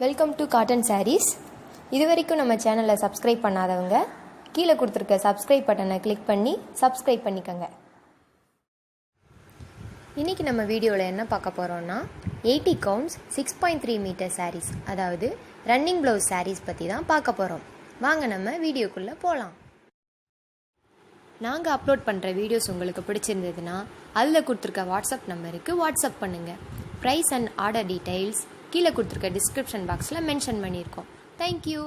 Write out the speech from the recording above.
Welcome to cotton saris. இது வரைக்கும் நம்ம சேனலை சப்ஸ்கிரைப் பண்ணாதவங்க கீழே கொடுத்துருக்க சப்ஸ்கிரைப் பட்டனை கிளிக் பண்ணி சப்ஸ்கிரைப் பண்ணிக்கோங்க. இன்றைக்கி நம்ம வீடியோவில் என்ன பார்க்க போகிறோன்னா 80 கவுண்ட்ஸ் 6.3 மீட்டர் சாரீஸ், அதாவது ரன்னிங் ப்ளவுஸ் சாரீஸ் பற்றி தான் பார்க்க போகிறோம். வாங்க நம்ம வீடியோக்குள்ளே போகலாம். நாங்கள் அப்லோட் பண்ணுற வீடியோஸ் உங்களுக்கு பிடிச்சிருந்ததுன்னா அதில் கொடுத்துருக்க வாட்ஸ்அப் நம்பருக்கு வாட்ஸ்அப் பண்ணுங்கள். ப்ரைஸ் அண்ட் ஆர்டர் டீட்டெயில்ஸ் கீழே கொடுத்துருக்க டிஸ்கிரிப்ஷன் பாக்ஸில் மென்ஷன் பண்ணியிருக்கோம். தேங்க்யூ.